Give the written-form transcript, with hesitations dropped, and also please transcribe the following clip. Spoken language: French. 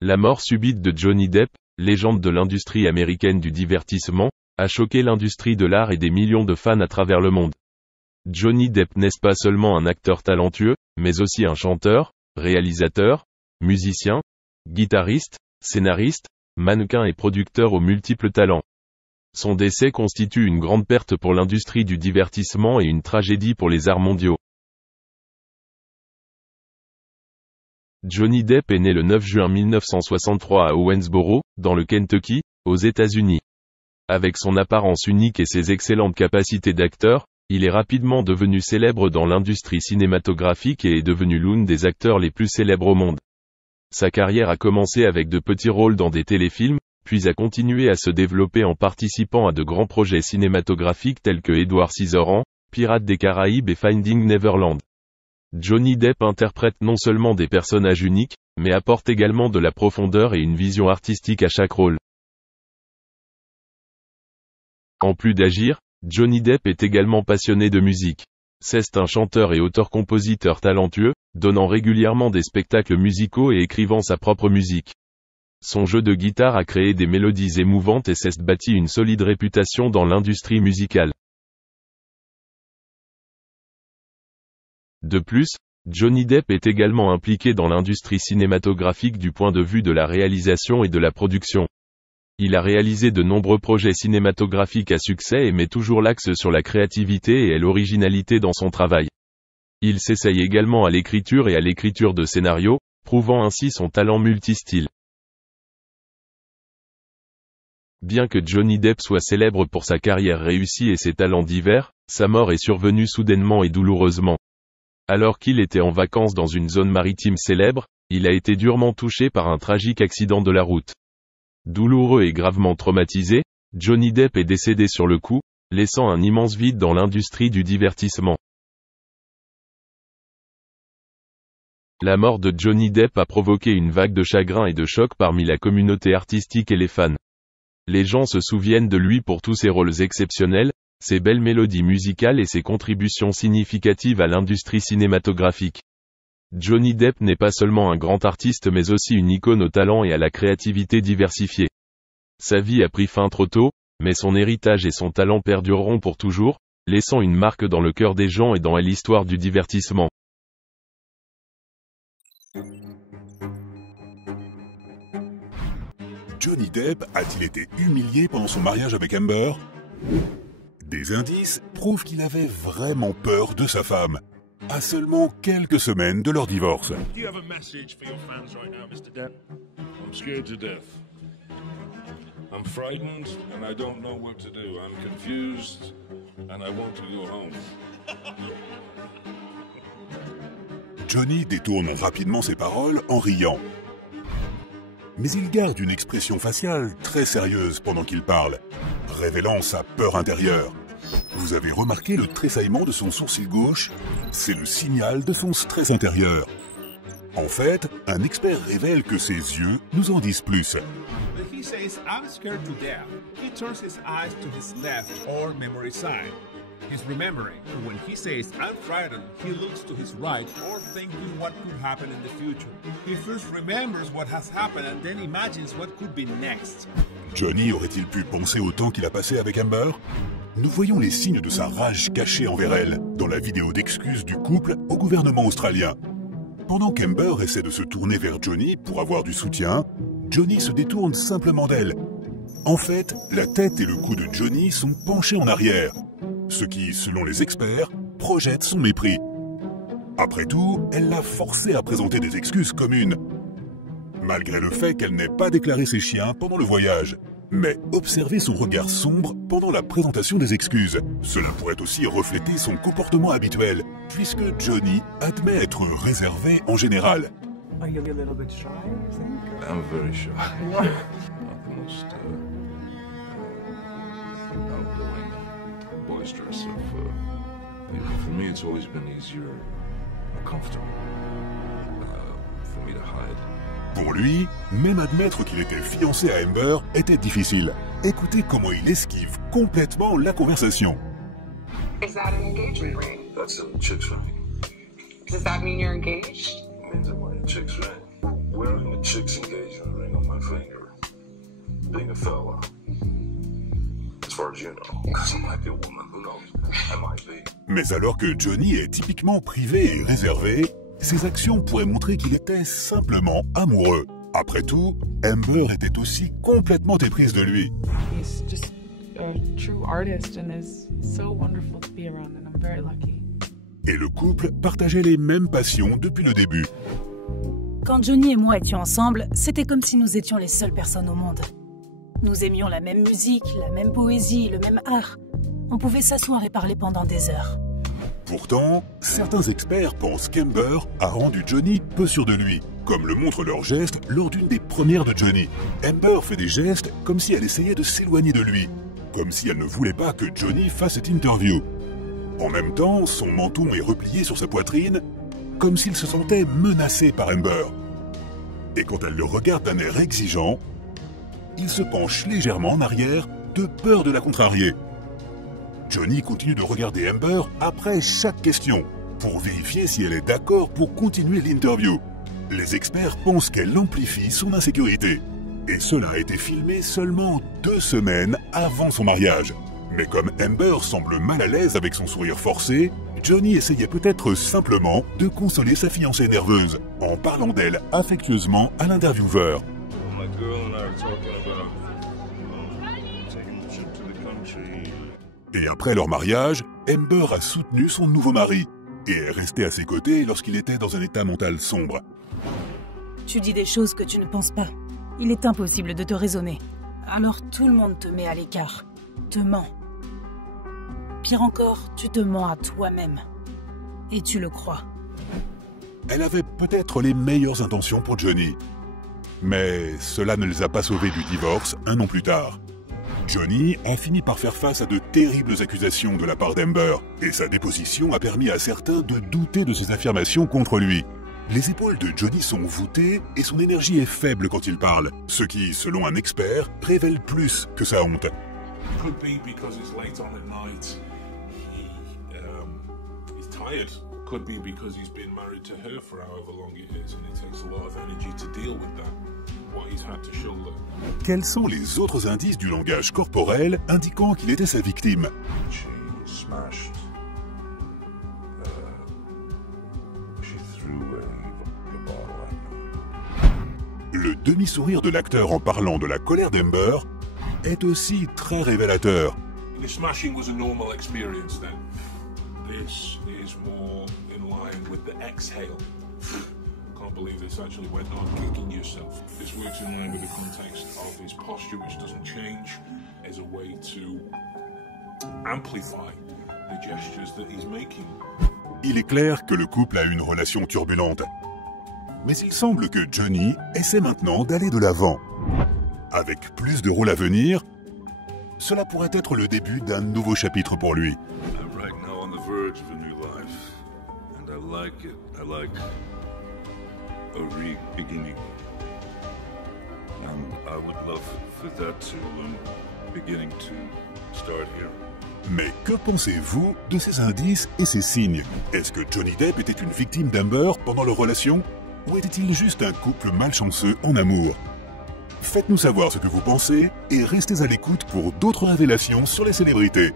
La mort subite de Johnny Depp, légende de l'industrie américaine du divertissement, a choqué l'industrie de l'art et des millions de fans à travers le monde. Johnny Depp n'est pas seulement un acteur talentueux, mais aussi un chanteur, réalisateur, musicien, guitariste, scénariste, mannequin et producteur aux multiples talents. Son décès constitue une grande perte pour l'industrie du divertissement et une tragédie pour les arts mondiaux. Johnny Depp est né le 9 juin 1963 à Owensboro, dans le Kentucky, aux États-Unis. Avec son apparence unique et ses excellentes capacités d'acteur, il est rapidement devenu célèbre dans l'industrie cinématographique et est devenu l'un des acteurs les plus célèbres au monde. Sa carrière a commencé avec de petits rôles dans des téléfilms, puis a continué à se développer en participant à de grands projets cinématographiques tels que Edward Scissorhands, Pirates des Caraïbes et Finding Neverland. Johnny Depp interprète non seulement des personnages uniques, mais apporte également de la profondeur et une vision artistique à chaque rôle. En plus d'agir, Johnny Depp est également passionné de musique. C'est un chanteur et auteur-compositeur talentueux, donnant régulièrement des spectacles musicaux et écrivant sa propre musique. Son jeu de guitare a créé des mélodies émouvantes et s'est bâti une solide réputation dans l'industrie musicale. De plus, Johnny Depp est également impliqué dans l'industrie cinématographique du point de vue de la réalisation et de la production. Il a réalisé de nombreux projets cinématographiques à succès et met toujours l'axe sur la créativité et l'originalité dans son travail. Il s'essaye également à l'écriture et à l'écriture de scénarios, prouvant ainsi son talent multistyle. Bien que Johnny Depp soit célèbre pour sa carrière réussie et ses talents divers, sa mort est survenue soudainement et douloureusement. Alors qu'il était en vacances dans une zone maritime célèbre, il a été durement touché par un tragique accident de la route. Douloureux et gravement traumatisé, Johnny Depp est décédé sur le coup, laissant un immense vide dans l'industrie du divertissement. La mort de Johnny Depp a provoqué une vague de chagrin et de choc parmi la communauté artistique et les fans. Les gens se souviennent de lui pour tous ses rôles exceptionnels, ses belles mélodies musicales et ses contributions significatives à l'industrie cinématographique. Johnny Depp n'est pas seulement un grand artiste mais aussi une icône au talent et à la créativité diversifiée. Sa vie a pris fin trop tôt, mais son héritage et son talent perdureront pour toujours, laissant une marque dans le cœur des gens et dans l'histoire du divertissement. Johnny Depp a-t-il été humilié pendant son mariage avec Amber ? Des indices prouvent qu'il avait vraiment peur de sa femme, à seulement quelques semaines de leur divorce. Do you have a message for your fans right now, Mr. Depp? I'm scared to death. I'm frightened and I don't know what to do. I'm confused and I want to go home. Johnny détourne rapidement ses paroles en riant. Mais il garde une expression faciale très sérieuse pendant qu'il parle, révélant sa peur intérieure. Vous avez remarqué le tressaillement de son sourcil gauche? C'est le signal de son stress intérieur. En fait, un expert révèle que ses yeux nous en disent plus. When he says, I'm scared to death, he turns his eyes to his left or memory side. He's remembering. When he says, I'm frightened, he looks to his right or thinking what could happen in the future. He first remembers what has happened and then imagines what could be next. Johnny aurait-il pu penser au temps qu'il a passé avec Amber? Nous voyons les signes de sa rage cachée envers elle, dans la vidéo d'excuses du couple au gouvernement australien. Pendant qu'Amber essaie de se tourner vers Johnny pour avoir du soutien, Johnny se détourne simplement d'elle. En fait, la tête et le cou de Johnny sont penchés en arrière, ce qui, selon les experts, projette son mépris. Après tout, elle l'a forcé à présenter des excuses communes, malgré le fait qu'elle n'ait pas déclaré ses chiens pendant le voyage. Mais observez son regard sombre pendant la présentation des excuses. Cela pourrait aussi refléter son comportement habituel, puisque Johnny admet être réservé en général. Are you a little bit shy, you think? I'm very shy. Not the most outgoing and boisterous of for me, it's always been easier, more comfortable for me to hide. Pour lui, même admettre qu'il était fiancé à Amber était difficile. Écoutez comment il esquive complètement la conversation. Is that an engagement ring? That's a chick's ring. Does that mean you're engaged? It means I'm wearing a chick's ring. wearing a chick's engagement ring on my finger, being a fella, as far as you know, because I might be a woman, who knows? I might be. Mais alors que Johnny est typiquement privé et réservé, ses actions pourraient montrer qu'il était simplement amoureux. Après tout, Amber était aussi complètement éprise de lui. He's just a true artist and is so wonderful to be around, and I'm very lucky. Et le couple partageait les mêmes passions depuis le début. Quand Johnny et moi étions ensemble, c'était comme si nous étions les seules personnes au monde. Nous aimions la même musique, la même poésie, le même art. On pouvait s'asseoir et parler pendant des heures. Pourtant, certains experts pensent qu'Amber a rendu Johnny peu sûr de lui, comme le montrent leurs gestes lors d'une des premières de Johnny. Amber fait des gestes comme si elle essayait de s'éloigner de lui, comme si elle ne voulait pas que Johnny fasse cette interview. En même temps, son menton est replié sur sa poitrine, comme s'il se sentait menacé par Amber. Et quand elle le regarde d'un air exigeant, il se penche légèrement en arrière, de peur de la contrarier. Johnny continue de regarder Amber après chaque question, pour vérifier si elle est d'accord pour continuer l'interview. Les experts pensent qu'elle amplifie son insécurité. Et cela a été filmé seulement 2 semaines avant son mariage. Mais comme Amber semble mal à l'aise avec son sourire forcé, Johnny essayait peut-être simplement de consoler sa fiancée nerveuse, en parlant d'elle affectueusement à l'intervieweur. Et après leur mariage, Amber a soutenu son nouveau mari, et est restée à ses côtés lorsqu'il était dans un état mental sombre. Tu dis des choses que tu ne penses pas. Il est impossible de te raisonner. Alors tout le monde te met à l'écart, te ment. Pire encore, tu te mens à toi-même. Et tu le crois. Elle avait peut-être les meilleures intentions pour Johnny. Mais cela ne les a pas sauvés du divorce 1 an plus tard. Johnny a fini par faire face à de terribles accusations de la part d'Amber, et sa déposition a permis à certains de douter de ses affirmations contre lui. Les épaules de Johnny sont voûtées et son énergie est faible quand il parle, ce qui, selon un expert, révèle plus que sa honte. Could be because it's late on at night. He's tired. Could be because he's been married to her for however long it is, and it takes a lot of energy to deal with that. What he's had to shoulder. Quels sont les autres indices du langage corporel indiquant qu'il était sa victime? She smashed. She threw a bottle at him. Le demi-sourire de l'acteur en parlant de la colère d'Amber est aussi très révélateur. The smashing was a normal experience then. This is more in line with the exhale. Can't believe this actually went on kicking yourself. This works in line with the context of his posture, which doesn't change, as a way to amplify the gestures that he's making. Il est clair que le couple a une relation turbulente. Mais il semble que Johnny essaie maintenant d'aller de l'avant. Avec plus de rôles à venir, cela pourrait être le début d'un nouveau chapitre pour lui. I'm right now on the verge of a new life, and I like it. I like a re-beginning, and I would love for that to beginning to start here. Mais que pensez-vous de ces indices et ces signes? Est-ce que Johnny Depp était une victime d'Amber pendant leur relation? Ou était-il juste un couple malchanceux en amour? Faites-nous savoir ce que vous pensez et restez à l'écoute pour d'autres révélations sur les célébrités.